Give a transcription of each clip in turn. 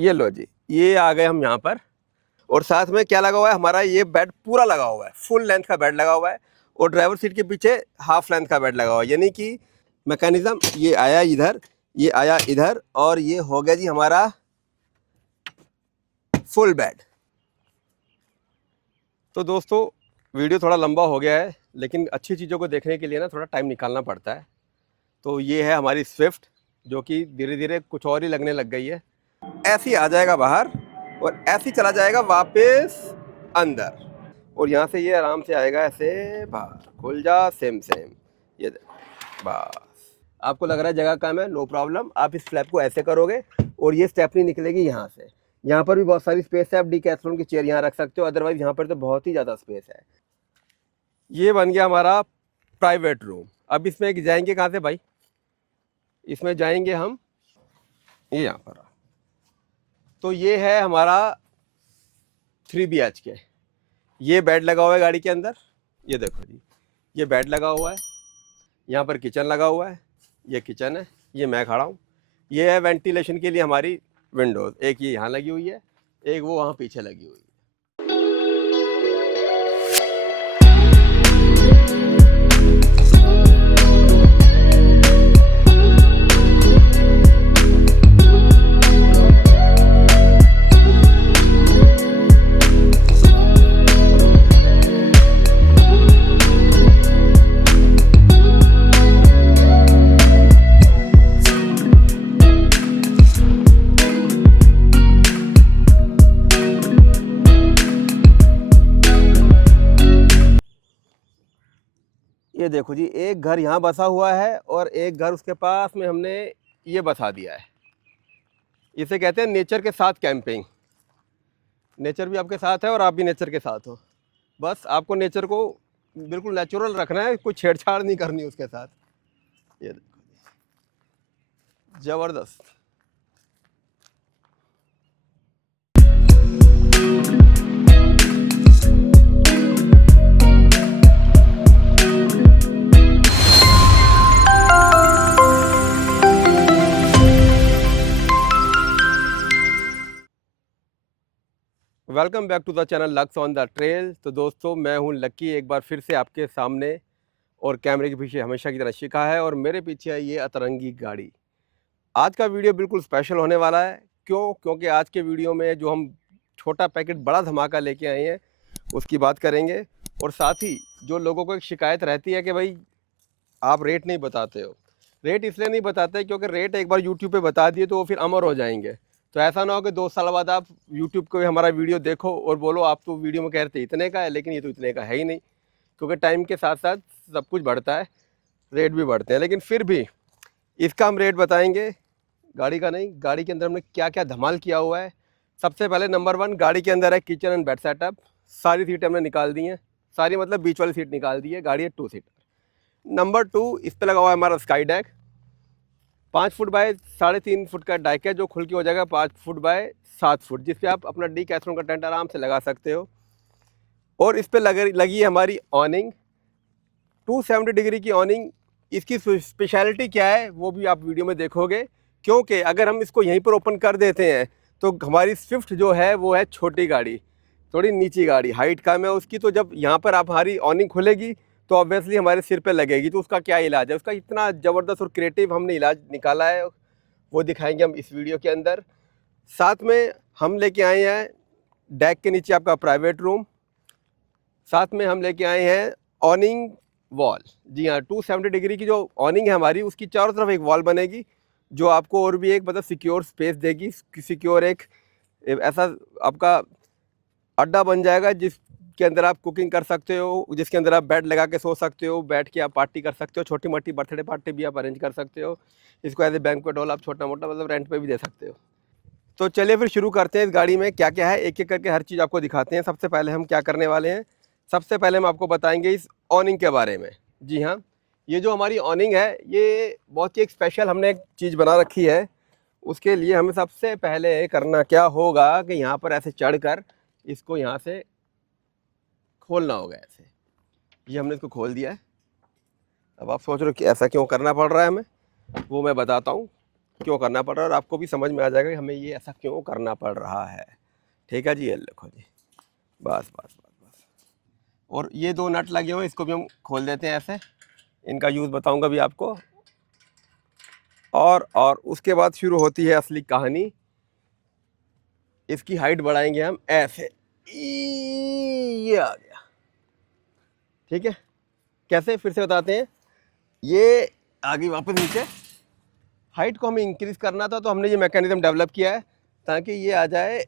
ये लो जी, ये आ गए हम यहाँ पर। और साथ में क्या लगा हुआ है, हमारा ये बेड पूरा लगा हुआ है, फुल लेंथ का बेड लगा हुआ है। और ड्राइवर सीट के पीछे हाफ लेंथ का बेड लगा हुआ है, यानी कि मैकेनिज्म ये आया इधर, ये आया इधर, और ये हो गया जी हमारा फुल बेड। तो दोस्तों वीडियो थोड़ा लंबा हो गया है, लेकिन अच्छी चीज़ों को देखने के लिए ना थोड़ा टाइम निकालना पड़ता है। तो ये है हमारी स्विफ्ट, जो कि धीरे धीरे कुछ और ही लगने लग गई है। ऐसे ही आ जाएगा बाहर और ऐसे ही चला जाएगा वापस अंदर, और यहाँ से ये आराम से आएगा ऐसे बाहर। खुल जा, सेम सेम, ये देखो बस। आपको लग रहा है जगह कम है, नो प्रॉब्लम, आप इस फ्लैप को ऐसे करोगे और ये स्टेपनी निकलेगी यहाँ से। यहाँ पर भी बहुत सारी स्पेस है, आप डीकैथलॉन की चेयर यहाँ रख सकते हो, अदरवाइज यहाँ पर तो बहुत ही ज़्यादा स्पेस है। ये बन गया हमारा प्राइवेट रूम। अब इसमें जाएंगे कहाँ से भाई? इसमें जाएंगे हम ये यहाँ पर। तो ये है हमारा 3 BHK। ये बेड लगा हुआ है गाड़ी के अंदर, ये देखो जी, ये बेड लगा हुआ है। यहाँ पर किचन लगा हुआ है, ये किचन है, ये मैं खड़ा हूँ। ये है वेंटिलेशन के लिए हमारी विंडोज़, एक ये यहाँ लगी हुई है, एक वो वहाँ पीछे लगी हुई है। ये देखो जी, एक घर यहाँ बसा हुआ है और एक घर उसके पास में हमने ये बसा दिया है। इसे कहते हैं नेचर के साथ कैंपिंग। नेचर भी आपके साथ है और आप भी नेचर के साथ हो। बस आपको नेचर को बिल्कुल नेचुरल रखना है, कोई छेड़छाड़ नहीं करनी उसके साथ। ये देखो जबरदस्त। Welcome back to the channel lux on the trail. तो दोस्तों मैं हूं लक्की, एक बार फिर से आपके सामने, और कैमरे के पीछे हमेशा की तरह शिखा है, और मेरे पीछे है ये अतरंगी गाड़ी। आज का वीडियो बिल्कुल स्पेशल होने वाला है। क्यों? क्योंकि आज के वीडियो में जो हम छोटा पैकेट बड़ा धमाका लेके आए हैं उसकी बात करेंगे। और साथ ही जो लोगों को एक शिकायत रहती है कि भाई आप रेट नहीं बताते हो। रेट इसलिए नहीं बताते क्योंकि रेट एक बार यूट्यूब पे बता दिए तो वो फिर अमर हो जाएंगे। तो ऐसा ना हो कि 2 साल बाद आप यूट्यूब को हमारा वीडियो देखो और बोलो आप तो वीडियो में कह रहे थे इतने का है, लेकिन ये तो इतने का है ही नहीं। क्योंकि टाइम के साथ साथ सब कुछ बढ़ता है, रेट भी बढ़ते हैं। लेकिन फिर भी इसका हम रेट बताएंगे, गाड़ी का नहीं। गाड़ी के अंदर हमने क्या क्या धमाल किया हुआ है। सबसे पहले नंबर 1, गाड़ी के अंदर है किचन एंड बेड सेटअप। सारी सीटें हमने निकाल दी हैं, सारी मतलब बीच वाली सीट निकाल दी है। गाड़ी है 2 सीटर। नंबर 2, इस पर लगा हुआ है हमारा sky deck. 5 foot by 3.5 foot का डेक है, जो खुल के हो जाएगा 5 फुट बाय 7 फुट, जिस पे आप अपना डीकैथलॉन का टेंट आराम से लगा सकते हो। और इस पे लगी है हमारी ऑनिंग, 270 डिग्री की ऑनिंग। इसकी स्पेशलिटी क्या है वो भी आप वीडियो में देखोगे, क्योंकि अगर हम इसको यहीं पर ओपन कर देते हैं तो हमारी स्विफ्ट जो है वो है छोटी गाड़ी, थोड़ी नीची गाड़ी, हाइट कम है उसकी। तो जब यहाँ पर आप हमारी ऑनिंग खुलेगी तो ऑब्वियसली हमारे सिर पे लगेगी। तो उसका क्या इलाज है, उसका इतना ज़बरदस्त और क्रिएटिव हमने इलाज निकाला है, वो दिखाएंगे हम इस वीडियो के अंदर। साथ में हम लेके आए हैं डेक के नीचे आपका प्राइवेट रूम। साथ में हम लेके आए हैं ऑनिंग वॉल। जी हाँ, 270 डिग्री की जो ऑनिंग है हमारी, उसकी चारों तरफ एक वॉल बनेगी, जो आपको और भी एक मतलब सिक्योर स्पेस देगी। सिक्योर एक ऐसा आपका अड्डा बन जाएगा जिसके अंदर आप कुकिंग कर सकते हो, जिसके अंदर आप बेड लगा के सो सकते हो, बैठ के आप पार्टी कर सकते हो, छोटी मोटी बर्थडे पार्टी भी आप अरेंज कर सकते हो। इसको एज ए बैंक्वेट हॉल आप छोटा मोटा मतलब रेंट पे भी दे सकते हो। तो चलिए फिर शुरू करते हैं। इस गाड़ी में क्या क्या है, एक एक करके हर चीज़ आपको दिखाते हैं। सबसे पहले हम क्या करने वाले हैं, सबसे पहले हम आपको बताएंगे इस ऑनिंग के बारे में। जी हाँ, ये जो हमारी ऑनिंग है ये बहुत ही एक स्पेशल हमने एक चीज़ बना रखी है। उसके लिए हमें सबसे पहले करना क्या होगा कि यहाँ पर ऐसे चढ़कर इसको यहाँ से खोलना होगा ऐसे। ये हमने इसको खोल दिया है। अब आप सोच रहे हो कि ऐसा क्यों करना पड़ रहा है हमें, वो मैं बताता हूँ। क्यों करना पड़ रहा है और आपको भी समझ में आ जाएगा कि हमें ये ऐसा क्यों करना पड़ रहा है। ठीक है जी, ये देखो जी, बस बस बस बस। और ये 2 नट लगे हुए हैं, इसको भी हम खोल देते हैं ऐसे, इनका यूज़ बताऊंगा भी आपको। और उसके बाद शुरू होती है असली कहानी। इसकी हाइट बढ़ाएंगे हम ऐसे, ये आ गया। ठीक है, कैसे फिर से बताते हैं। ये आगे वापस नीचे, हाइट को हमें इंक्रीज करना था तो हमने ये मैकेनिज्म डेवलप किया है ताकि ये आ जाए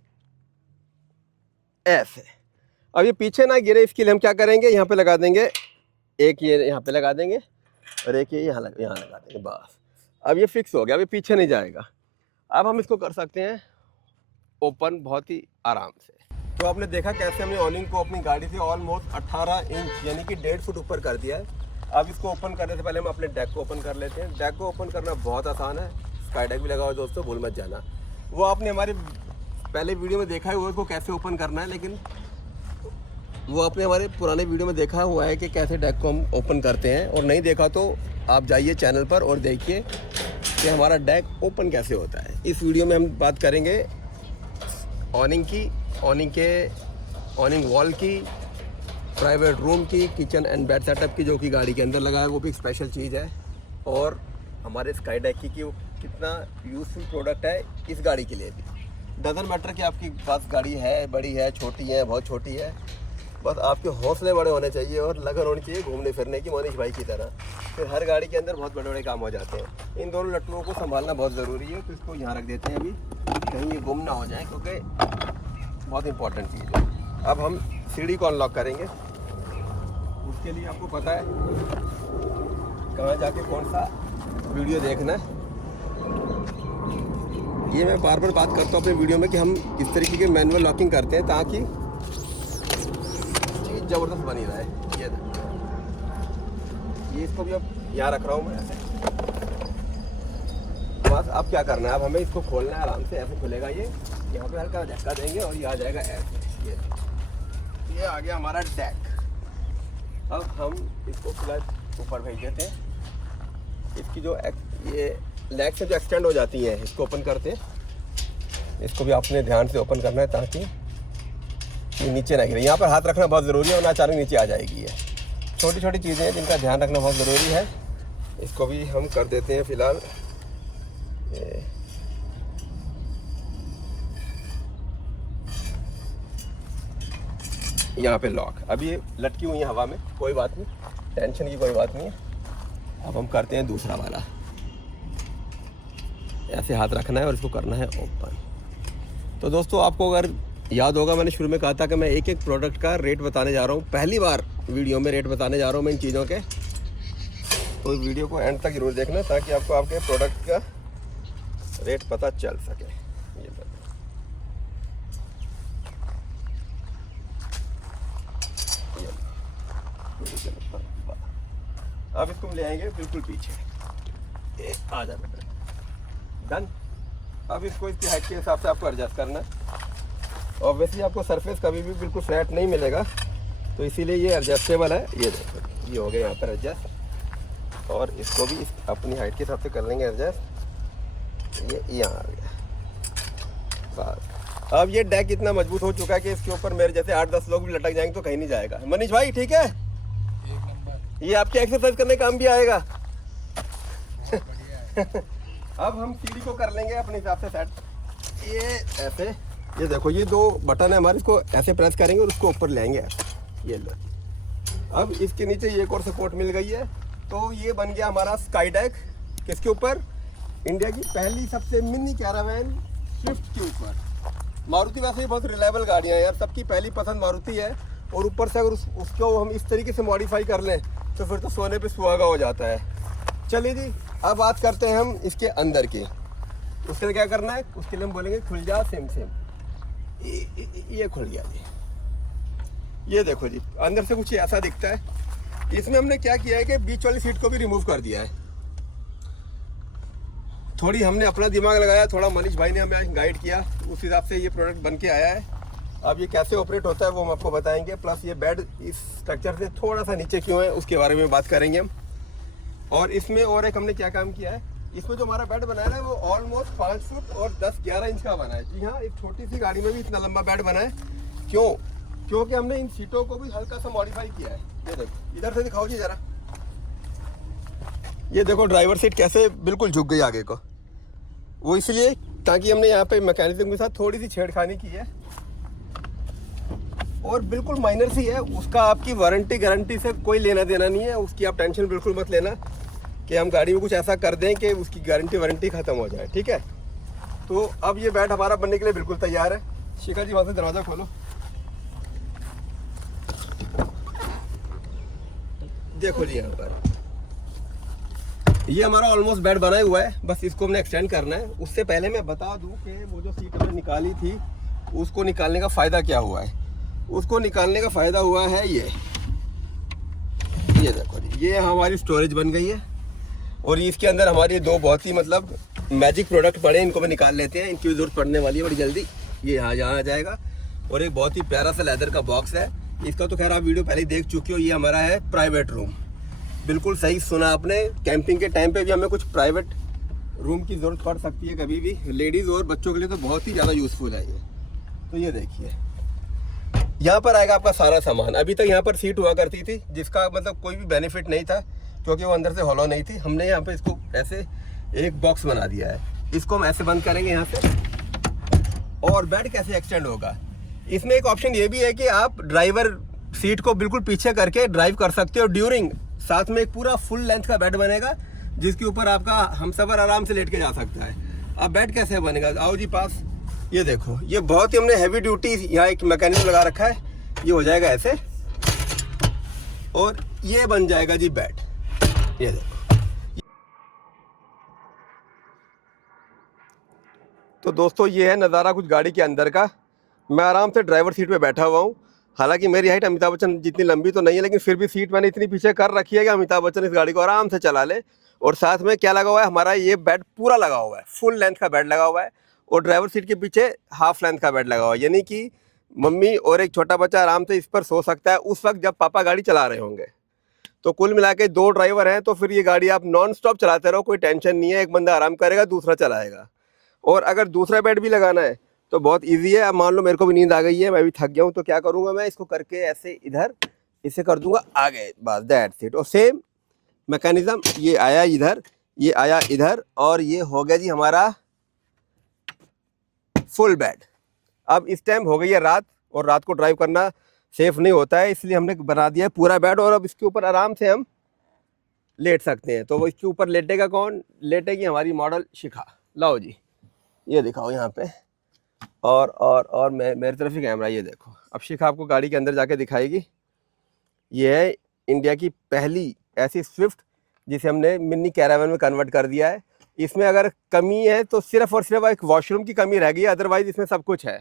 ऐसे। अब ये पीछे ना गिरे, इसके लिए हम क्या करेंगे, यहाँ पे लगा देंगे एक, ये यहाँ पे लगा देंगे और एक ये यहाँ लगा देंगे, बस। अब ये फिक्स हो गया, अब ये पीछे नहीं जाएगा। अब हम इसको कर सकते हैं ओपन बहुत ही आराम से। तो आपने देखा कैसे हमने ऑनिंग को अपनी गाड़ी से ऑलमोस्ट 18 इंच यानी कि 1.5 फुट ऊपर कर दिया है। अब इसको ओपन करने से पहले हम अपने डेक को ओपन कर लेते हैं। डेक को ओपन करना बहुत आसान है, स्काई डेक भी लगा हुआ दोस्तों, भूल मत जाना। वो आपने हमारे पहले वीडियो में देखा है वो इसको कैसे ओपन करना है, लेकिन वो आपने हमारे पुराने वीडियो में देखा हुआ है कि कैसे डेक को हम ओपन करते हैं। और नहीं देखा तो आप जाइए चैनल पर और देखिए कि हमारा डेक ओपन कैसे होता है। इस वीडियो में हम बात करेंगे ऑनिंग की, ऑनिंग वॉल की, प्राइवेट रूम की, किचन एंड बेड सेटअप की, जो कि गाड़ी के अंदर लगा है, वो भी एक स्पेशल चीज़ है। और हमारे स्काई डेक की वो कितना यूज़फुल प्रोडक्ट है इस गाड़ी के लिए भी। डजंट मैटर कि आपकी पास गाड़ी है, बड़ी है, छोटी है, बहुत छोटी है, बस आपके हौसले बड़े होने चाहिए और लगन होनी चाहिए घूमने फिरने की, मनीष भाई की तरह। फिर हर गाड़ी के अंदर बहुत बड़े बड़े काम हो जाते हैं। इन दोनों लट्टुओं को संभालना बहुत ज़रूरी है, तो इसको यहाँ रख देते हैं अभी, कहीं ये गुम ना हो जाए, क्योंकि बहुत इंपॉर्टेंट चीज़ है। अब हम सीढ़ी को अनलॉक करेंगे। उसके लिए आपको पता है कहाँ जाके कौन सा वीडियो देखना है। ये मैं बार बार बात करता हूँ अपने वीडियो में कि हम इस तरीके के मैनुअल लॉकिंग करते हैं ताकि चीज़ ज़बरदस्त बनी रहे। ये इसको भी अब यहाँ रख रहा हूँ मैं ऐसे। बस अब क्या करना है, अब हमें इसको खोलना है आराम से, ऐसे खुलेगा ये, यहाँ पे हल्का झटका देंगे और ये आ जाएगा ऐसे। ये आ गया हमारा डेक। अब हम इसको फिलहाल ऊपर भेज देते हैं। इसकी जो ये लेग से जो एक्सटेंड हो जाती है, इसको ओपन करते हैं। इसको भी आपने ध्यान से ओपन करना है ताकि ये नीचे ना गिरे। यहाँ पर हाथ रखना बहुत ज़रूरी है वरना अचानक नीचे आ जाएगी। ये छोटी छोटी चीज़ें हैं जिनका ध्यान रखना बहुत ज़रूरी है। इसको भी हम कर देते हैं फिलहाल। यहाँ पे लॉक, अब ये लटकी हुई है हवा में, कोई बात नहीं, टेंशन की कोई बात नहीं है। अब हम करते हैं दूसरा वाला। ऐसे हाथ रखना है और इसको करना है ओपन। तो दोस्तों आपको अगर याद होगा, मैंने शुरू में कहा था कि मैं एक एक प्रोडक्ट का रेट बताने जा रहा हूँ। पहली बार वीडियो में रेट बताने जा रहा हूँ मैं इन चीज़ों के, तो वीडियो को एंड तक जरूर देखना ताकि आपको आपके प्रोडक्ट का रेट पता चल सके। ये अब इसको हम ले आएंगे बिल्कुल पीछे, आ जा बेटा, डन। अब इसको इसकी हाइट के हिसाब से आपको एडजस्ट करना है। ऑब्वियसली आपको सरफेस कभी भी बिल्कुल फ्लैट नहीं मिलेगा, तो इसीलिए ये एडजस्टेबल है। ये देखो ये हो गया यहाँ पर एडजस्ट, और इसको भी अपनी हाइट के हिसाब से कर लेंगे एडजस्ट। ये यहाँ आ गया बस। अब ये डेक इतना मजबूत हो चुका है कि इसके ऊपर मेरे जैसे 8-10 लोग भी लटक जाएंगे तो कहीं नहीं जाएगा। मनीष भाई ठीक है, ये आपके एक्सरसाइज करने काम भी आएगा। अब हम सीढ़ी को कर लेंगे अपने हिसाब से सेट। ये ऐसे, ये देखो ये 2 बटन है हमारे, इसको ऐसे प्रेस करेंगे और उसको ऊपर ले आएंगे। ये लो, अब इसके नीचे एक और सपोर्ट मिल गई है, तो ये बन गया हमारा स्काई डेक। किसके ऊपर? इंडिया की पहली सबसे मिनी कैरावैन स्विफ्ट के ऊपर। मारुति वैसे ही बहुत रिलायबल गाड़ियाँ हैं यार, सबकी पहली पसंद मारुति है, और ऊपर से अगर उसको हम इस तरीके से मॉडिफाई कर लें तो फिर तो सोने पे सुहागा हो जाता है। चलिए जी, अब बात करते हैं हम इसके अंदर की। उसके लिए क्या करना है, उसके लिए हम बोलेंगे खुल जा सिम। ये खुल गया जी। ये देखो जी, अंदर से कुछ ऐसा दिखता है। इसमें हमने क्या किया है कि बीच वाली सीट को भी रिमूव कर दिया है। थोड़ी हमने अपना दिमाग लगाया, थोड़ा मनीष भाई ने हमें गाइड किया, उस हिसाब से ये प्रोडक्ट बन के आया है। अब ये कैसे ऑपरेट होता है वो हम आपको बताएंगे, प्लस ये बेड इस स्ट्रक्चर से थोड़ा सा नीचे क्यों है उसके बारे में बात करेंगे हम। और इसमें और एक हमने क्या काम किया है, इसमें जो हमारा बेड बना है ना वो ऑलमोस्ट 5 फुट और 10-11 इंच का बना है। जी हाँ, एक छोटी सी गाड़ी में भी इतना लंबा बेड बना है। क्यों? क्योंकि हमने इन सीटों को भी हल्का सा मॉडिफाई किया है। ये देखो, इधर से दिखाओ जी जरा। ये देखो ड्राइवर सीट कैसे बिल्कुल झुक गई आगे को, वो इसलिए ताकि हमने यहाँ पे मैकेनिज्म के साथ थोड़ी सी छेड़खानी की है और बिल्कुल माइनर सी है। उसका आपकी वारंटी गारंटी से कोई लेना देना नहीं है, उसकी आप टेंशन बिल्कुल मत लेना कि हम गाड़ी में कुछ ऐसा कर दें कि उसकी गारंटी वारंटी ख़त्म हो जाए। ठीक है, तो अब ये बेड हमारा बनने के लिए बिल्कुल तैयार है। शिखा जी वहाँ से दरवाज़ा खोलो। देखो जी, यहाँ पर ये हमारा ऑलमोस्ट बेड बना हुआ है, बस इसको हमने एक्सटेंड करना है। उससे पहले मैं बता दूं कि वो जो सीट हमने निकाली थी उसको निकालने का फ़ायदा क्या हुआ है। उसको निकालने का फ़ायदा हुआ है ये देखो जी, ये हमारी स्टोरेज बन गई है और इसके अंदर हमारी दो बहुत ही मतलब मैजिक प्रोडक्ट पड़े, इनको भी निकाल लेते हैं। इनकी भी जरूरत पड़ने वाली है बड़ी जल्दी। ये यहाँ आ जाएगा और एक बहुत ही प्यारा सा लेदर का बॉक्स है। इसका तो खैर आप वीडियो पहले ही देख चुके हो। ये हमारा है प्राइवेट रूम। बिल्कुल सही सुना आपने, कैंपिंग के टाइम पे भी हमें कुछ प्राइवेट रूम की ज़रूरत पड़ सकती है कभी भी। लेडीज़ और बच्चों के लिए तो बहुत ही ज़्यादा यूज़फुल है ये। तो ये देखिए, यहाँ पर आएगा आपका सारा सामान। अभी तक यहाँ पर सीट हुआ करती थी जिसका मतलब कोई भी बेनिफिट नहीं था क्योंकि वो अंदर से हॉलो नहीं थी। हमने यहाँ पे इसको ऐसे एक बॉक्स बना दिया है। इसको हम ऐसे बंद करेंगे यहाँ से। और बेड कैसे एक्सटेंड होगा, इसमें एक ऑप्शन ये भी है कि आप ड्राइवर सीट को बिल्कुल पीछे करके ड्राइव कर सकते हो ड्यूरिंग। साथ में एक पूरा फुल लेंथ का बेड बनेगा जिसके ऊपर आपका हमसफर आराम से लेट के जा सकता है। अब बेड कैसे बनेगा, आओ जी पास। ये देखो, ये बहुत ही हमने हैवी ड्यूटी यहाँ एक मैकेनिज्म लगा रखा है। ये हो जाएगा ऐसे और ये बन जाएगा जी बेड। ये देखो। तो दोस्तों ये है नज़ारा कुछ गाड़ी के अंदर का। मैं आराम से ड्राइवर सीट पे बैठा हुआ हूँ। हालांकि मेरी हाइट अमिताभ बच्चन जितनी लंबी तो नहीं है, लेकिन फिर भी सीट मैंने इतनी पीछे कर रखी है कि अमिताभ बच्चन इस गाड़ी को आराम से चला ले। और साथ में क्या लगा हुआ है, हमारा ये बेड पूरा लगा हुआ है, फुल लेंथ का बेड लगा हुआ है। और ड्राइवर सीट के पीछे हाफ लेंथ का बेड लगा हुआ है, यानी कि मम्मी और एक छोटा बच्चा आराम से इस पर सो सकता है उस वक्त जब पापा गाड़ी चला रहे होंगे। तो कुल मिला के 2 ड्राइवर हैं तो फिर ये गाड़ी आप नॉन स्टॉप चलाते रहो, कोई टेंशन नहीं है। एक बंदा आराम करेगा, दूसरा चलाएगा। और अगर दूसरा बेड भी लगाना है तो बहुत इजी है। अब मान लो मेरे को भी नींद आ गई है, मैं भी थक गया हूँ, तो क्या करूँगा, मैं इसको करके ऐसे इधर इसे कर दूंगा आगे, बस दैट्स इट। और सेम मैकेनिज्म, ये आया इधर, ये आया इधर और ये हो गया जी हमारा फुल बेड। अब इस टाइम हो गई है रात और रात को ड्राइव करना सेफ नहीं होता है, इसलिए हमने बना दिया है पूरा बेड। और अब इसके ऊपर आराम से हम लेट सकते हैं। तो वो इसके ऊपर लेटेगा कौन, लेटेगी हमारी मॉडल शिखा। लाओ जी, ये दिखाओ यहाँ पे। और मैं मेरी तरफ ही कैमरा, ये देखो। अब शिखा आपको गाड़ी के अंदर जाके दिखाएगी। ये है इंडिया की पहली ऐसी स्विफ्ट जिसे हमने मिनी कैरावन में कन्वर्ट कर दिया है। इसमें अगर कमी है तो सिर्फ और सिर्फ एक वॉशरूम की कमी रह गई है, अदरवाइज इसमें सब कुछ है।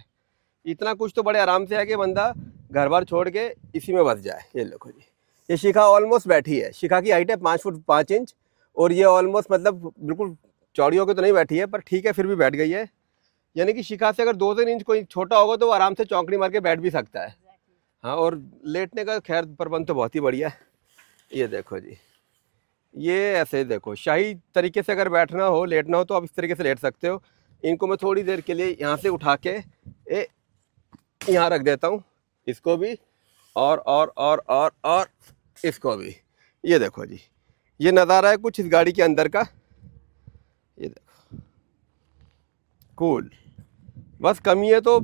इतना कुछ तो बड़े आराम से है कि बंदा घर बार छोड़ के इसी में बस जाए। ये देखो जी, ये शिखा ऑलमोस्ट बैठी है। शिखा की हाइट है 5 फुट 5 इंच और ये ऑलमोस्ट मतलब बिल्कुल चौड़ी होकर तो नहीं बैठी है, पर ठीक है फिर भी बैठ गई है। यानी कि शिखा से अगर 2-3 इंच कोई छोटा होगा तो वो आराम से चौकड़ी मार के बैठ भी सकता है। हाँ, और लेटने का खैर प्रबंध तो बहुत ही बढ़िया है। ये देखो जी, ये ऐसे देखो, शाही तरीके से अगर बैठना हो लेटना हो तो आप इस तरीके से लेट सकते हो। इनको मैं थोड़ी देर के लिए यहाँ से उठा के यहाँ रख देता हूँ, इसको भी और इसको भी। ये देखो जी, ये नज़ारा है कुछ इस गाड़ी के अंदर का। ये देखो, कूल। बस कमी है तो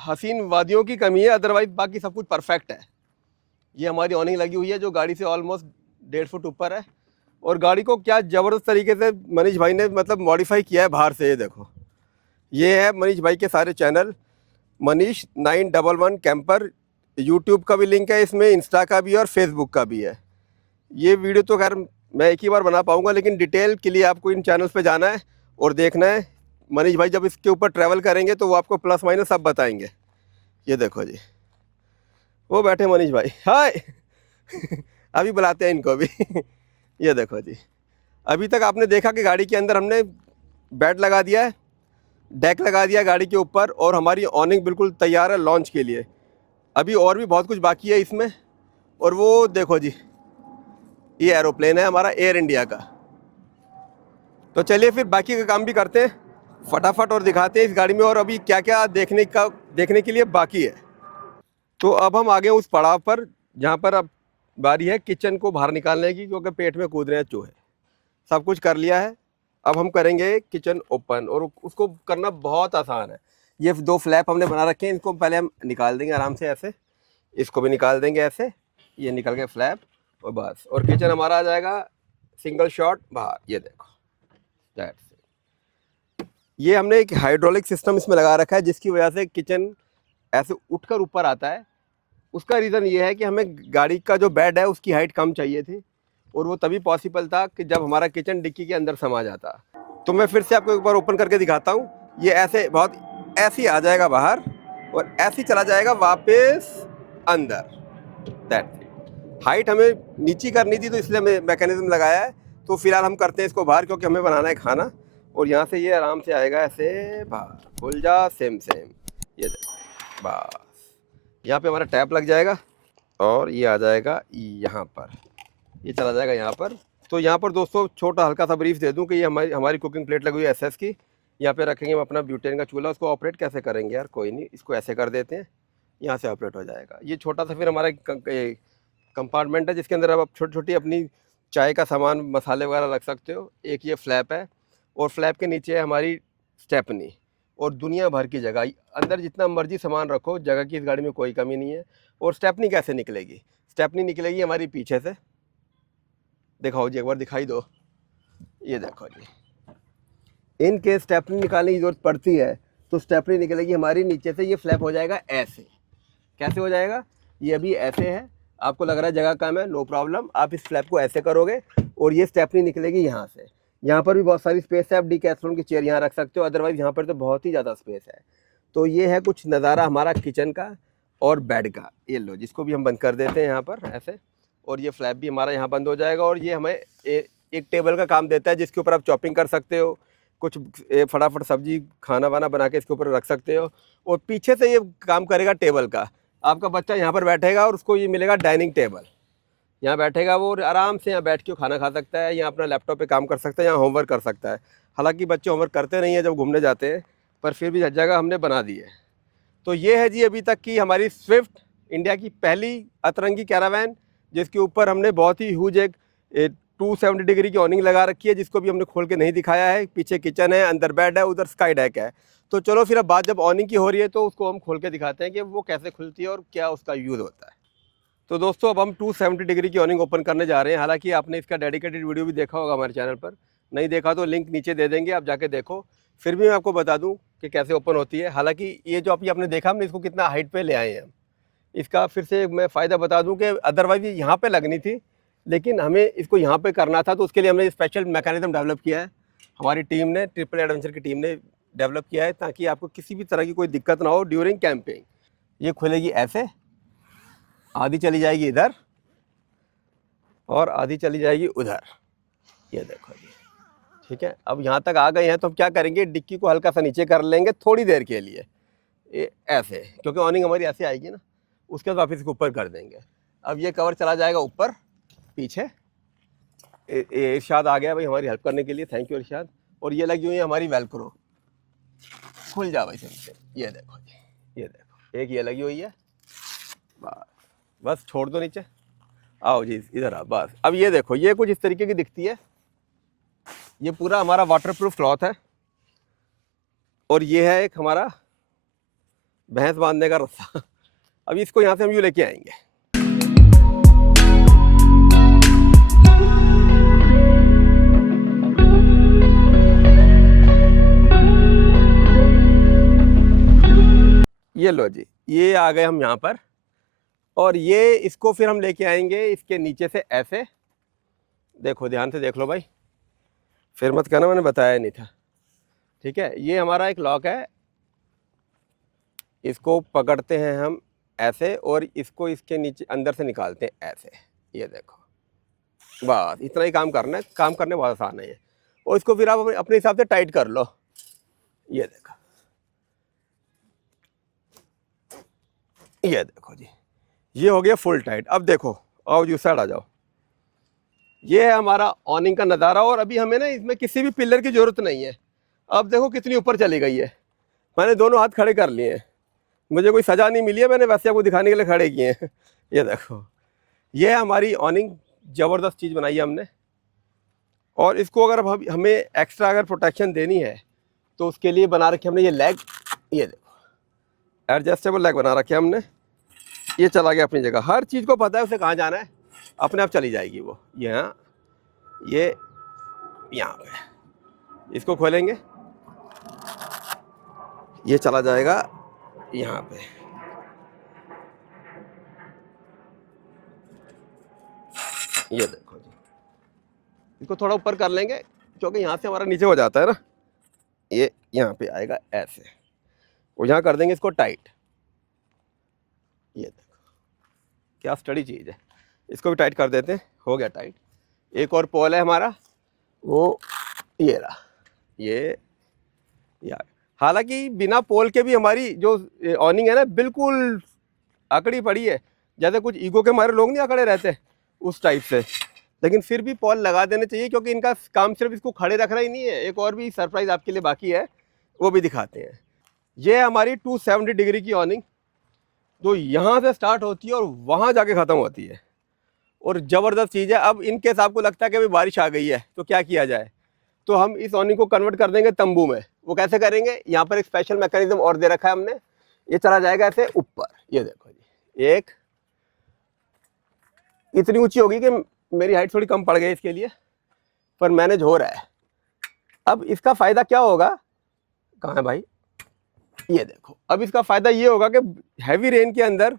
हसीन वादियों की कमी है, अदरवाइज बाकी सब कुछ परफेक्ट है। ये हमारी ऑनिंग लगी हुई है जो गाड़ी से ऑलमोस्ट 1.5 फुट ऊपर है। और गाड़ी को क्या ज़बरदस्त तरीके से मनीष भाई ने मतलब मॉडिफाई किया है बाहर से। ये देखो, ये है मनीष भाई के सारे चैनल, मनीष 911 कैंपर। यूट्यूब का भी लिंक है इसमें, इंस्टा का भी है और फेसबुक का भी है। ये वीडियो तो खैर मैं एक ही बार बना पाऊँगा, लेकिन डिटेल के लिए आपको इन चैनल्स पे जाना है और देखना है। मनीष भाई जब इसके ऊपर ट्रैवल करेंगे तो वो आपको प्लस माइनस सब बताएंगे। ये देखो जी, वो बैठे मनीष भाई, हाय अभी बुलाते हैं इनको भी ये देखो जी, अभी तक आपने देखा कि गाड़ी के अंदर हमने बेड लगा दिया है, डेक लगा दिया गाड़ी के ऊपर और हमारी ऑनिंग बिल्कुल तैयार है लॉन्च के लिए। अभी और भी बहुत कुछ बाकी है इसमें। और वो देखो जी, ये एरोप्लेन है हमारा एयर इंडिया का। तो चलिए फिर बाकी का काम भी करते हैं फटाफट और दिखाते हैं इस गाड़ी में और अभी क्या क्या देखने के लिए बाकी है। तो अब हम आ गए उस पड़ाव पर जहाँ पर अब बारी है किचन को बाहर निकालने की, क्योंकि पेट में कूद रहे हैं चूहे। सब कुछ कर लिया है, अब हम करेंगे किचन ओपन और उसको करना बहुत आसान है। ये 2 फ्लैप हमने बना रखे हैं, इनको पहले हम निकाल देंगे आराम से ऐसे, इसको भी निकाल देंगे ऐसे, ये निकल गए फ्लैप और बस, और किचन हमारा आ जाएगा सिंगल शॉट बाहर। ये देखो दैट्स इट। ये हमने एक हाइड्रोलिक सिस्टम इसमें लगा रखा है जिसकी वजह से किचन ऐसे उठकर ऊपर आता है। उसका रीज़न ये है कि हमें गाड़ी का जो बेड है उसकी हाइट कम चाहिए थी, और वो तभी पॉसिबल था कि जब हमारा किचन डिक्की के अंदर समा जाता। तो मैं फिर से आपको एक बार ओपन करके दिखाता हूँ। ये ऐसे बहुत ऐसे ही आ जाएगा बाहर और ऐसे ही चला जाएगा वापस अंदर। दैट हाइट हमें नीचे करनी थी तो इसलिए हमें मैकेनिज्म लगाया है। तो फिलहाल हम करते हैं इसको बाहर, क्योंकि हमें बनाना है खाना। और यहाँ से ये आराम से आएगा ऐसे बाहर, खुल जा सेम ये देखो बस। यहाँ पे हमारा टैप लग जाएगा और ये आ जाएगा यहाँ पर, ये चला जाएगा यहाँ पर। तो यहाँ पर दोस्तों छोटा हल्का सा ब्रीफ दे दूँ कि ये हमारी कुकिंग प्लेट लगी हुई है एसएस की। यहाँ पे रखेंगे हम अपना ब्यूटेन का चूल्हा। उसको ऑपरेट कैसे करेंगे यार, कोई नहीं, इसको ऐसे कर देते हैं, यहाँ से ऑपरेट हो जाएगा। ये छोटा सा फिर हमारा कंपार्टमेंट है जिसके अंदर अब आप छोटी छोटी अपनी चाय का सामान मसाले वगैरह रख सकते हो। एक ये फ्लैप है और फ्लैप के नीचे है हमारी स्टेपनी और दुनिया भर की जगह। अंदर जितना मर्जी सामान रखो, जगह की इस गाड़ी में कोई कमी नहीं है। और स्टेपनी कैसे निकलेगी? स्टेपनी निकलेगी हमारी पीछे से। दिखाओ जी, एक बार दिखाई दो। ये देखो जी, इन केस स्टेपनी निकालने की जरूरत पड़ती है तो स्टेपनी निकलेगी हमारी नीचे से। ये फ्लैप हो जाएगा ऐसे। कैसे हो जाएगा? ये अभी ऐसे है, आपको लग रहा है जगह कम है, नो प्रॉब्लम, आप इस फ्लैप को ऐसे करोगे और ये स्टेपनी निकलेगी यहाँ से। यहाँ पर भी बहुत सारी स्पेस है, आप डीकैथलॉन की चेयर यहाँ रख सकते हो, अदरवाइज यहाँ पर तो बहुत ही ज़्यादा स्पेस है। तो ये है कुछ नज़ारा हमारा किचन का और बेड का। ये लो, जिसको भी हम बंद कर देते हैं यहाँ पर ऐसे, और ये फ्लैप भी हमारा यहाँ बंद हो जाएगा। और ये हमें एक टेबल का काम देता है जिसके ऊपर आप चॉपिंग कर सकते हो, कुछ फटाफट सब्जी खाना वाना बना के इसके ऊपर रख सकते हो। और पीछे से ये काम करेगा टेबल का। आपका बच्चा यहाँ पर बैठेगा और उसको ये मिलेगा डाइनिंग टेबल। यहाँ बैठेगा वो आराम से, यहाँ बैठ के खाना खा सकता है, यहाँ अपना लैपटॉप पे काम कर सकता है, यहाँ होमवर्क कर सकता है। हालांकि बच्चे होमवर्क करते नहीं है जब घूमने जाते हैं, पर फिर भी जगह हमने बना दी है। तो ये है जी अभी तक की हमारी स्विफ्ट, इंडिया की पहली अतरंगी कैरावैन, जिसके ऊपर हमने बहुत ही ह्यूज एक 270 डिग्री की ऑनिंग लगा रखी है, जिसको भी हमने खोल के नहीं दिखाया है। पीछे किचन है, अंदर बेड है, उधर स्काई डेक है। तो चलो फिर अब बात जब ऑनिंग की हो रही है तो उसको हम खोल के दिखाते हैं कि वो कैसे खुलती है और क्या उसका यूज़ होता है। तो दोस्तों अब हम 270 डिग्री की ऑनिंग ओपन करने जा रहे हैं। हालांकि आपने इसका डेडिकेटेड वीडियो भी देखा होगा हमारे चैनल पर, नहीं देखा तो लिंक नीचे दे देंगे, आप जाके देखो। फिर भी मैं आपको बता दूं कि कैसे ओपन होती है। हालांकि ये जो अभी आपने देखा, हमने इसको कितना हाइट पे ले आए हैं। इसका फिर से मैं फ़ायदा बता दूं कि अदरवाइज ये यहाँ पे लगनी थी, लेकिन हमें इसको यहाँ पे करना था, तो उसके लिए हमने स्पेशल मैकेनिज्म डेवलप किया है। हमारी टीम ने, ट्रिपल एडवेंचर की टीम ने डेवलप किया है, ताकि आपको किसी भी तरह की कोई दिक्कत ना हो ड्यूरिंग कैंपिंग। ये खुलेगी ऐसे, आधी चली जाएगी इधर और आधी चली जाएगी उधर। ये देखो जी, ठीक है। अब यहाँ तक आ गए हैं तो हम क्या करेंगे, डिक्की को हल्का सा नीचे कर लेंगे थोड़ी देर के लिए, ये ऐसे, क्योंकि ऑनिंग हमारी ऐसे आएगी ना, उसके बाद वापस इसको ऊपर कर देंगे। अब ये कवर चला जाएगा ऊपर पीछे। इरशाद आ गया भाई हमारी हेल्प करने के लिए, थैंक यू इरशाद। और ये लगी हुई है हमारी वेलक्रो, खुल जा भाई से। ये देखो जी, ये देखो, एक ये लगी हुई है, बस छोड़ दो नीचे, आओ जी इधर आओ बस। अब ये देखो, ये कुछ इस तरीके की दिखती है। ये पूरा हमारा वाटरप्रूफ क्लॉथ है और ये है एक हमारा भैंस बांधने का रस्सा। अब इसको यहाँ से हम यूँ लेके आएंगे। ये लो जी, ये आ गए हम यहाँ पर, और ये इसको फिर हम लेके आएंगे इसके नीचे से ऐसे। देखो ध्यान से देख लो भाई, फिर मत कहना मैंने बताया नहीं था, ठीक है। ये हमारा एक लॉक है, इसको पकड़ते हैं हम ऐसे और इसको इसके नीचे अंदर से निकालते हैं ऐसे। ये देखो, बस इतना ही काम करना है, काम करने बहुत आसान है ये। और इसको फिर आप अपने हिसाब से टाइट कर लो। ये देखो, ये देखो जी, ये हो गया फुल टाइट। अब देखो, आओ जी उस साइड आ जाओ। ये है हमारा ऑनिंग का नज़ारा। और अभी हमें ना इसमें किसी भी पिलर की ज़रूरत नहीं है। अब देखो कितनी ऊपर चली गई है। मैंने दोनों हाथ खड़े कर लिए हैं, मुझे कोई सज़ा नहीं मिली है, मैंने वैसे आपको दिखाने के लिए खड़े किए हैं। ये देखो, ये है हमारी ऑनिंग, ज़बरदस्त चीज़ बनाई है हमने। और इसको अगर अब हमें एक्स्ट्रा अगर प्रोटेक्शन देनी है तो उसके लिए बना रखे हमने ये लेग। ये देखो एडजस्टेबल लेग बना रखे हमने। ये चला गया अपनी जगह, हर चीज़ को पता है उसे कहाँ जाना है, अपने आप चली जाएगी वो। यहाँ ये यहाँ पे इसको खोलेंगे, ये चला जाएगा यहाँ पे। ये देखो जी, इसको थोड़ा ऊपर कर लेंगे क्योंकि यहाँ से हमारा नीचे हो जाता है ना। ये यहाँ पे आएगा ऐसे, और यहाँ कर देंगे इसको टाइट। ये देखो क्या स्टडी चीज़ है, इसको भी टाइट कर देते हैं, हो गया टाइट। एक और पोल है हमारा, वो ये रहा, ये यार। हालांकि बिना पोल के भी हमारी जो ऑनिंग है ना बिल्कुल अकड़ी पड़ी है, जैसे कुछ ईगो के मारे लोग नहीं अकड़े रहते उस टाइप से। लेकिन फिर भी पोल लगा देने चाहिए क्योंकि इनका काम सिर्फ इसको खड़े रखना ही नहीं है, एक और भी सरप्राइज आपके लिए बाकी है, वो भी दिखाते हैं। ये है हमारी 270 डिग्री की ऑनिंग, जो यहाँ से स्टार्ट होती है और वहाँ जाके ख़त्म होती है, और ज़बरदस्त चीज़ है। अब इन केस आपको लगता है कि अभी बारिश आ गई है तो क्या किया जाए, तो हम इस ऑनिंग को कन्वर्ट कर देंगे तंबू में। वो कैसे करेंगे, यहाँ पर एक स्पेशल मैकेनिज्म और दे रखा है हमने। ये चला जाएगा ऐसे ऊपर, ये देखो जी, एक इतनी ऊंची होगी कि मेरी हाइट थोड़ी कम पड़ गई इसके लिए, पर मैनेज हो रहा है। अब इसका फ़ायदा क्या होगा, कहाँ है भाई, ये देखो। अब इसका फ़ायदा ये होगा कि हैवी रेन के अंदर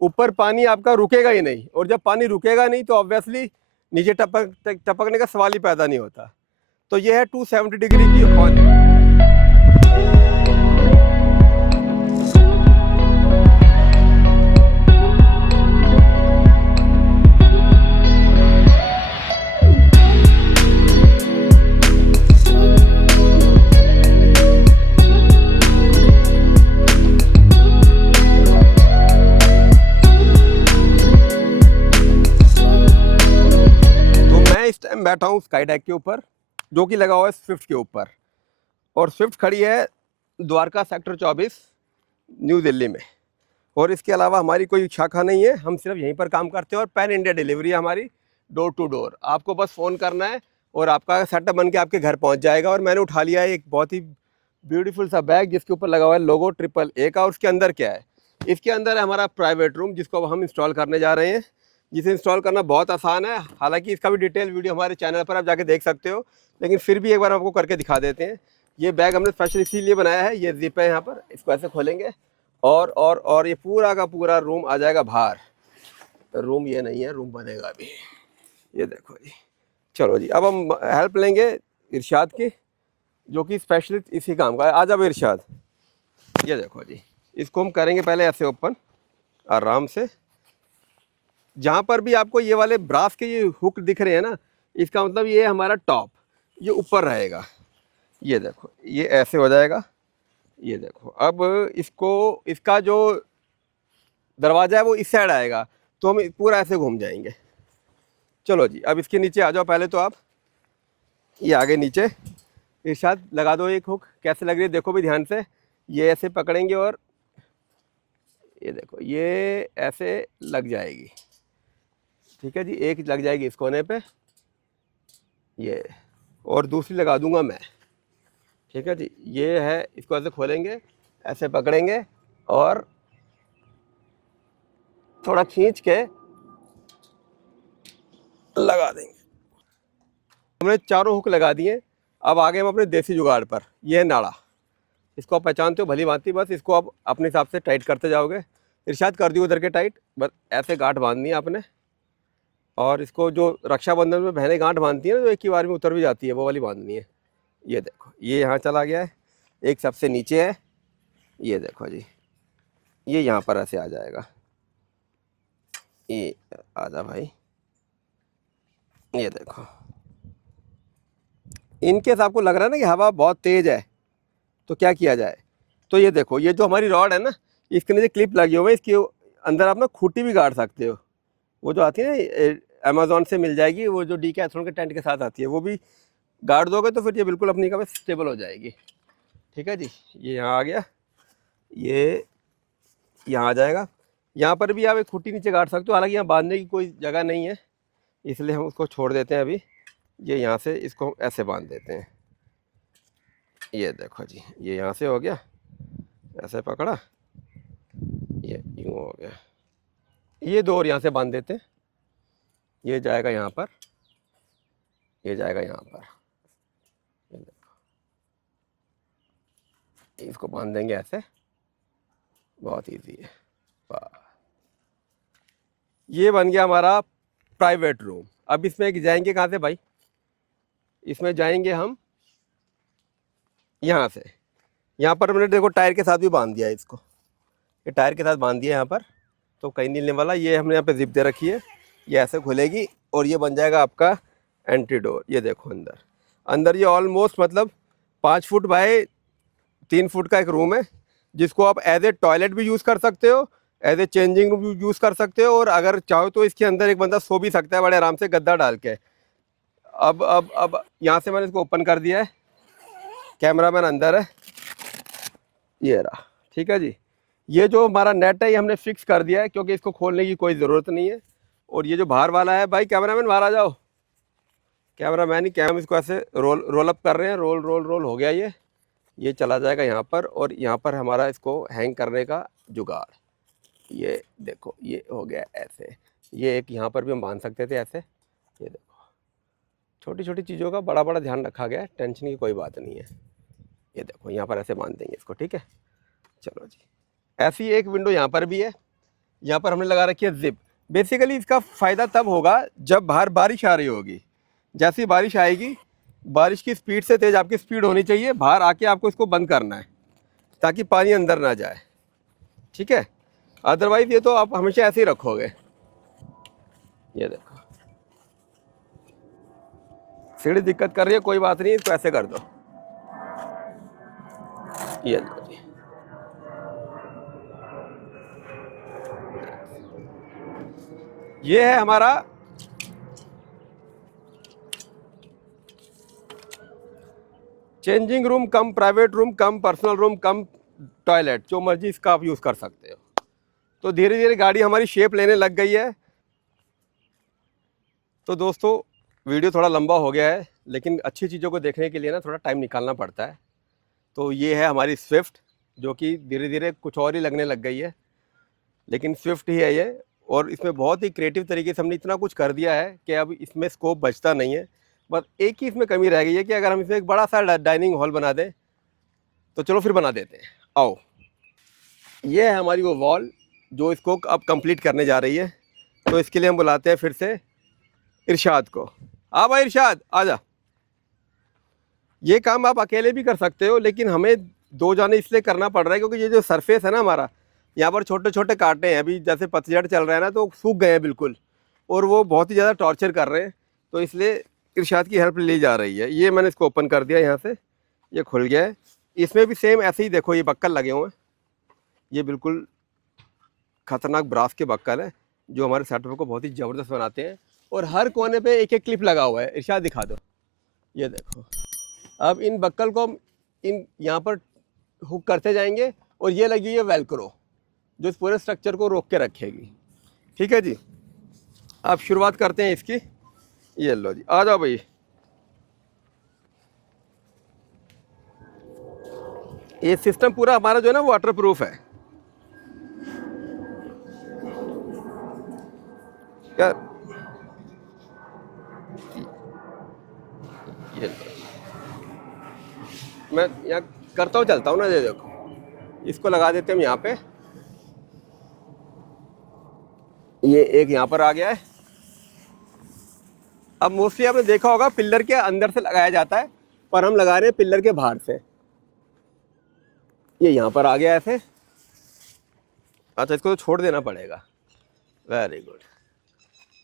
ऊपर पानी आपका रुकेगा ही नहीं, और जब पानी रुकेगा नहीं तो ऑब्वियसली नीचे टपकने का सवाल ही पैदा नहीं होता। तो ये है 270 डिग्री की ऑनिंग। बैठा हूँ स्काई डेक के ऊपर, जो कि लगा हुआ है स्विफ्ट के ऊपर, और स्विफ्ट खड़ी है द्वारका सेक्टर 24 न्यू दिल्ली में। और इसके अलावा हमारी कोई शाखा नहीं है, हम सिर्फ यहीं पर काम करते हैं, और पैन इंडिया डिलीवरी है हमारी, डोर टू डोर। आपको बस फ़ोन करना है और आपका सेटअप बन के आपके घर पहुंच जाएगा। और मैंने उठा लिया है एक बहुत ही ब्यूटीफुल सा बैग जिसके ऊपर लगा हुआ है लोगो AAA का। और उसके अंदर क्या है, इसके अंदर है हमारा प्राइवेट रूम, जिसको अब हम इंस्टॉल करने जा रहे हैं, जिसे इंस्टॉल करना बहुत आसान है। हालांकि इसका भी डिटेल वीडियो हमारे चैनल पर आप जाके देख सकते हो, लेकिन फिर भी एक बार आपको करके दिखा देते हैं। ये बैग हमने स्पेशल इसीलिए बनाया है, ये जिप है यहाँ पर, इसको ऐसे खोलेंगे और ये पूरा का पूरा रूम आ जाएगा बाहर। रूम ये नहीं है, रूम बनेगा अभी। ये देखो जी, चलो जी, अब हम हेल्प लेंगे इरशाद की, जो कि स्पेशलिस्ट इसी काम का है। आ जाओ इरशाद। ये देखो जी, इसको हम करेंगे पहले ऐसे ओपन आराम से। जहाँ पर भी आपको ये वाले ब्रास के ये हुक दिख रहे हैं ना, इसका मतलब ये हमारा टॉप, ये ऊपर रहेगा। ये देखो ये ऐसे हो जाएगा। ये देखो अब इसको, इसका जो दरवाज़ा है वो इस साइड आएगा, तो हम पूरा ऐसे घूम जाएंगे। चलो जी, अब इसके नीचे आ जाओ पहले तो आप। ये आगे नीचे इरशाद लगा दो एक हुक, कैसे लग रही है देखो भी ध्यान से। ये ऐसे पकड़ेंगे और ये देखो ये ऐसे लग जाएगी, ठीक है जी। एक लग जाएगी इस कोने पे, ये, और दूसरी लगा दूंगा मैं, ठीक है जी। ये है, इसको ऐसे खोलेंगे, ऐसे पकड़ेंगे और थोड़ा खींच के लगा देंगे। हमने चारों हुक लगा दिए। अब आगे हम अपने देसी जुगाड़ पर। यह है नाड़ा, इसको आप पहचानते हो भली भांति, बस इसको आप अपने हिसाब से टाइट करते जाओगे। इरशाद कर दियो उधर के टाइट, बस ऐसे गांठ बांधनी है आपने। और इसको जो रक्षाबंधन में बहनें गांठ बांधती है ना, जो एक ही बार में उतर भी जाती है, वो वाली बांधनी है। ये देखो ये यहाँ चला गया है, एक सबसे नीचे है, ये देखो जी, ये यहाँ पर ऐसे आ जाएगा। ये आजा भाई, ये देखो। इनकेस आपको लग रहा है ना कि हवा बहुत तेज़ है तो क्या किया जाए, तो ये देखो, ये जो हमारी रॉड है ना, इसके नीचे क्लिप लगी हुई है, इसके अंदर आप ना खूंटी भी गाड़ सकते हो। वो जो आती है ना अमेज़न से मिल जाएगी, वो जो डीकैथलॉन के टेंट के साथ आती है, वो भी गाड़ दोगे तो फिर ये बिल्कुल अपनी जगह पे स्टेबल हो जाएगी। ठीक है जी, ये यहाँ आ गया, ये यहाँ आ जाएगा। यहाँ पर भी आप एक खुट्टी नीचे गाड़ सकते हो, हालांकि यहाँ बांधने की कोई जगह नहीं है, इसलिए हम उसको छोड़ देते हैं अभी। ये यहाँ से इसको ऐसे बांध देते हैं। ये देखो जी, ये यहाँ से हो गया, ऐसे पकड़ा, ये यूँ हो गया। ये दो और यहाँ से बांध देते हैं, ये जाएगा यहाँ पर, ये जाएगा यहाँ पर। ये देखो, इसको बांध देंगे ऐसे, बहुत इजी है। वाह, ये बन गया हमारा प्राइवेट रूम। अब इसमें जाएंगे कहाँ से भाई? इसमें जाएंगे हम यहाँ से। यहाँ पर मैंने देखो टायर के साथ भी बांध दिया है इसको, ये टायर के साथ बांध दिया यहाँ पर, तो कहीं नहीं लेने वाला। ये हमने यहाँ पे जिप दे रखी है, ये ऐसे खुलेगी और ये बन जाएगा आपका एंट्री डोर। ये देखो अंदर, अंदर ये ऑलमोस्ट मतलब 5 फुट बाय 3 फुट का एक रूम है, जिसको आप एज ए टॉयलेट भी यूज़ कर सकते हो, एज ए चेंजिंग रूम भी यूज़ कर सकते हो, और अगर चाहो तो इसके अंदर एक बंदा सो भी सकता है बड़े आराम से गद्दा डाल के। अब यहाँ से मैंने इसको ओपन कर दिया है, कैमरामैन अंदर है, ये रहा। ठीक है जी, ये जो हमारा नेट है ये हमने फिक्स कर दिया है, क्योंकि इसको खोलने की कोई ज़रूरत नहीं है। और ये जो बाहर वाला है, भाई कैमरामैन बाहर आ जाओ, कैमरामैन ही कैम इसको ऐसे रोल अप कर रहे हैं, रोल रोल रोल हो गया ये चला जाएगा यहाँ पर, और यहाँ पर हमारा इसको हैंग करने का जुगाड़। ये देखो, ये हो गया ऐसे, ये एक यहाँ पर भी हम बांध सकते थे ऐसे। ये देखो, छोटी छोटी चीज़ों का बड़ा बड़ा ध्यान रखा गया है, टेंशन की कोई बात नहीं है। ये देखो, यहाँ पर ऐसे बांध देंगे इसको। ठीक है, चलो जी। ऐसी एक विंडो यहाँ पर भी है, यहाँ पर हमने लगा रखी है जिप। बेसिकली इसका फ़ायदा तब होगा जब बाहर बारिश आ रही होगी। जैसी बारिश आएगी, बारिश की स्पीड से तेज़ आपकी स्पीड होनी चाहिए, बाहर आके आपको इसको बंद करना है ताकि पानी अंदर ना जाए। ठीक है, अदरवाइज़ ये तो आप हमेशा ऐसे ही रखोगे। ये देखो, सीढ़ी दिक्कत कर रही है, कोई बात नहीं, इसको ऐसे कर दो। ये लो जी, ये है हमारा changing room cum private room cum personal room cum toilet, जो मर्जी इसका आप यूज़ कर सकते हो। तो धीरे धीरे गाड़ी हमारी शेप लेने लग गई है। तो दोस्तों, वीडियो थोड़ा लंबा हो गया है, लेकिन अच्छी चीज़ों को देखने के लिए ना थोड़ा टाइम निकालना पड़ता है। तो ये है हमारी स्विफ्ट, जो कि धीरे धीरे कुछ और ही लगने लग गई है, लेकिन स्विफ्ट ही है ये। और इसमें बहुत ही क्रिएटिव तरीके से हमने इतना कुछ कर दिया है कि अब इसमें स्कोप बचता नहीं है। बस एक ही इसमें कमी रह गई है कि अगर हम इसमें एक बड़ा सा डाइनिंग हॉल बना दें, तो चलो फिर बना देते हैं, आओ। ये है हमारी वो वॉल जो इसको अब कंप्लीट करने जा रही है। तो इसके लिए हम बुलाते हैं फिर से इरशाद को। आ भाई इरशाद, आ जा। ये काम आप अकेले भी कर सकते हो, लेकिन हमें 2 जाने इसलिए करना पड़ रहा है क्योंकि ये जो सरफेस है ना हमारा, यहाँ पर छोटे छोटे कांटे हैं। अभी जैसे पतझड़ चल रहा है ना, तो सूख गए हैं बिल्कुल, और वो बहुत ही ज़्यादा टॉर्चर कर रहे हैं। तो इसलिए इरशाद की हेल्प ली जा रही है। ये मैंने इसको ओपन कर दिया, यहाँ से ये खुल गया है। इसमें भी सेम ऐसे ही देखो, ये बक्कल लगे हुए हैं, ये बिल्कुल खतरनाक ब्रास के बक्कल है जो हमारे सेटअप को बहुत ही ज़बरदस्त बनाते हैं। और हर कोने पे एक एक क्लिप लगा हुआ है। इरशाद दिखा दो, ये देखो। अब इन बक्कल को हम इन यहाँ पर हुक करते जाएंगे, और ये लगी हुई है वेलक्रो, जो इस पूरे स्ट्रक्चर को रोक के रखेगी। ठीक है जी, अब शुरुआत करते हैं इसकी। ये लो जी, आ जाओ भाई। ये सिस्टम पूरा हमारा जो है ना वाटर प्रूफ है यार। ये लो, मैं यहाँ करता हूँ, चलता हूँ ना। ये देखो, इसको लगा देते हैं हम यहाँ पे। ये एक यहाँ पर आ गया है। अब मोस्टली आपने देखा होगा पिल्लर के अंदर से लगाया जाता है, पर हम लगा रहे हैं पिल्लर के बाहर से। ये यहाँ पर आ गया ऐसे। अच्छा, इसको तो छोड़ देना पड़ेगा। Very good.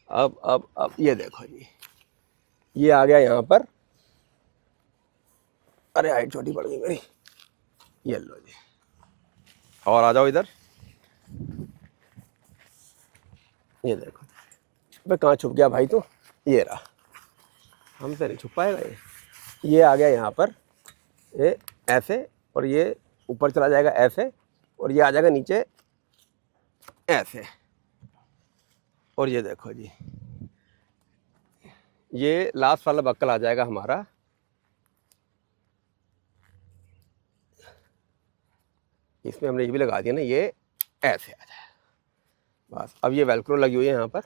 अब ये देखो जी, ये आ गया यहाँ पर। अरे हाइट छोटी पड़ गई मेरी। ये लो जी, और आ जाओ इधर। ये देखो, अबे कहाँ छुप गया भाई तू? ये रहा, हमसे नहीं छुप पाएगा ये आ गया यहाँ पर, ये ऐसे, और ये ऊपर चला जाएगा ऐसे, और ये आ जाएगा नीचे ऐसे। और ये देखो जी, ये लास्ट वाला बक्कल आ जाएगा हमारा, इसमें हमने ये भी लगा दिया ना, ये ऐसे आ जाएगा बस। अब ये वेलक्रो लगी हुई है यहाँ पर,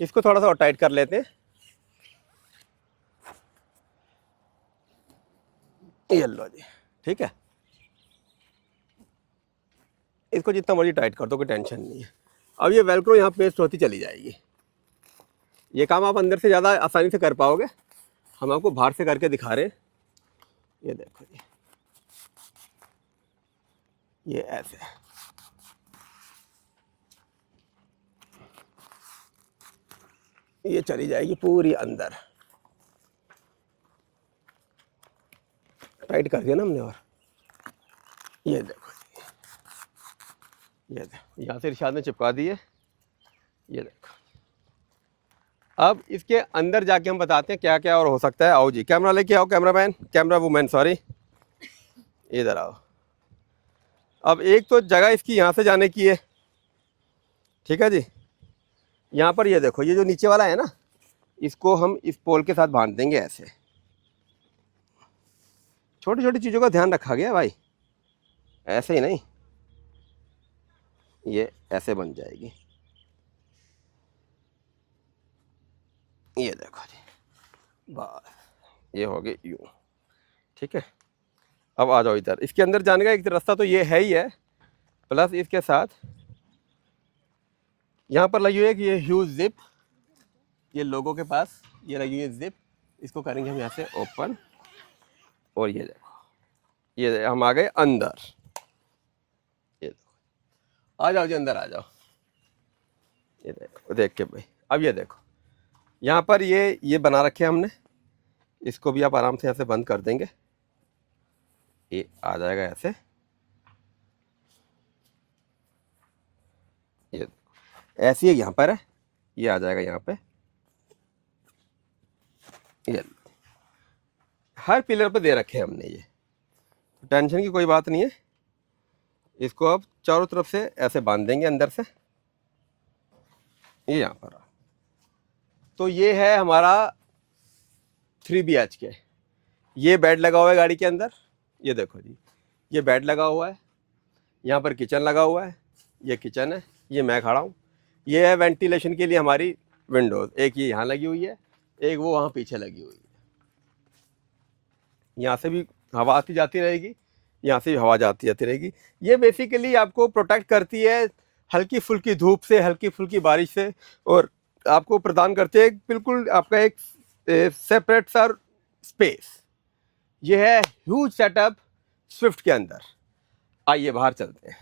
इसको थोड़ा सा और टाइट कर लेते हैं। ये लो जी, ठीक है, इसको जितना मर्जी टाइट कर दो, कोई टेंशन नहीं है। अब ये वेलक्रो यहाँ पेस्ट होती चली जाएगी। ये काम आप अंदर से ज़्यादा आसानी से कर पाओगे, हम आपको बाहर से करके दिखा रहे हैं। ये देखो जी, ये ऐसे, ये चली जाएगी पूरी अंदर, टाइट कर दिया ना हमने। और ये देखो, ये देखो, यहाँ से इरशाद ने चिपका दी है। ये देखो, अब इसके अंदर जाके हम बताते हैं क्या क्या और हो सकता है। आओ जी, कैमरा लेके आओ, कैमरामैन, कैमरा वूमेन, सॉरी, इधर आओ। अब एक तो जगह इसकी यहाँ से जाने की है, ठीक है जी। यहाँ पर ये देखो, ये जो नीचे वाला है ना, इसको हम इस पोल के साथ बांध देंगे ऐसे। छोटी छोटी चीज़ों का ध्यान रखा गया भाई, ऐसे ही नहीं, ये ऐसे बन जाएगी। ये देखो जी, बस ये हो गई यूँ, ठीक है। अब आ जाओ इधर, इसके अंदर जाने का एक रास्ता तो ये है ही है, प्लस इसके साथ यहाँ पर लगी हुई है कि ये ह्यूज जिप, ये लोगों के पास ये लगी हुई है जिप, इसको करेंगे हम यहाँ से ओपन। और ये देखो, ये हम आ गए अंदर। ये देखो, आ जाओ जी अंदर, आ जाओ। ये देखो, देख के भाई, अब ये देखो, यहाँ पर ये बना रखे हमने, इसको भी आप आराम से यहाँ से बंद कर देंगे, ये आ जाएगा ऐसे। ये ऐसी है, यहाँ पर है, ये आ जाएगा यहाँ पे। ये हर पिलर पे दे रखे हैं हमने, ये टेंशन की कोई बात नहीं है। इसको अब चारों तरफ से ऐसे बांध देंगे अंदर से, ये यहाँ पर। तो ये है हमारा 3 BHK। ये बेड लगा हुआ है गाड़ी के अंदर, ये देखो जी, ये बेड लगा हुआ है, यहाँ पर किचन लगा हुआ है, ये किचन है, ये मैं खड़ा हूँ। ये है वेंटिलेशन के लिए हमारी विंडोज़, एक ये यहाँ लगी हुई है, एक वो वहाँ पीछे लगी हुई है। यहाँ से भी हवा आती जाती रहेगी, यहाँ से भी हवा जाती जाती रहेगी। ये बेसिकली आपको प्रोटेक्ट करती है हल्की फुल्की धूप से, हल्की फुल्की बारिश से, और आपको प्रदान करते हैं बिल्कुल आपका एक सेपरेट सा स्पेस। ये है ह्यूज सेटअप स्विफ्ट के अंदर। आइए बाहर चलते हैं।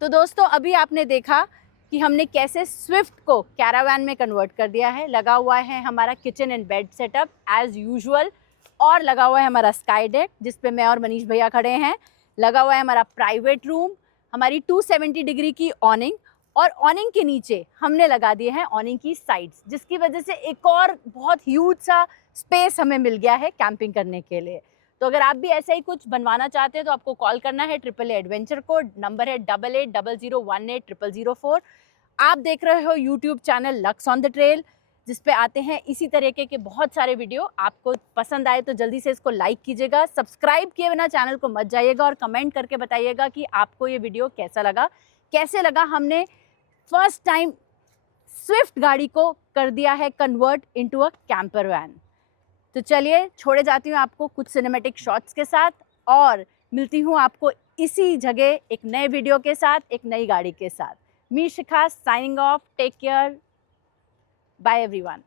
तो दोस्तों, अभी आपने देखा कि हमने कैसे स्विफ्ट को कैरावान में कन्वर्ट कर दिया है। लगा हुआ है हमारा kitchen and bed setup as usual, और लगा हुआ है हमारा स्काई डेक जिस पे मैं और मनीष भैया खड़े हैं। लगा हुआ है हमारा प्राइवेट रूम, हमारी 270 डिग्री की ऑनिंग, और ऑनिंग के नीचे हमने लगा दिए हैं ऑनिंग की साइड्स, जिसकी वजह से एक और बहुत ह्यूज सा स्पेस हमें मिल गया है कैंपिंग करने के लिए। तो अगर आप भी ऐसा ही कुछ बनवाना चाहते हैं तो आपको कॉल करना है AAA एडवेंचर को, नंबर है 8800180004। आप देख रहे हो YouTube channel lux on the trail, जिस पे आते हैं इसी तरीके के बहुत सारे वीडियो। आपको पसंद आए तो जल्दी से इसको लाइक कीजिएगा, सब्सक्राइब किए बिना चैनल को मत जाइएगा, और कमेंट करके बताइएगा कि आपको ये वीडियो कैसा लगा, कैसे लगा हमने फर्स्ट टाइम स्विफ्ट गाड़ी को कर दिया है convert into a camper van. तो चलिए छोड़े जाती हूँ आपको कुछ सिनेमैटिक शॉट्स के साथ, और मिलती हूँ आपको इसी जगह एक नए वीडियो के साथ, एक नई गाड़ी के साथ। Me Shikha signing off, take care, bye everyone.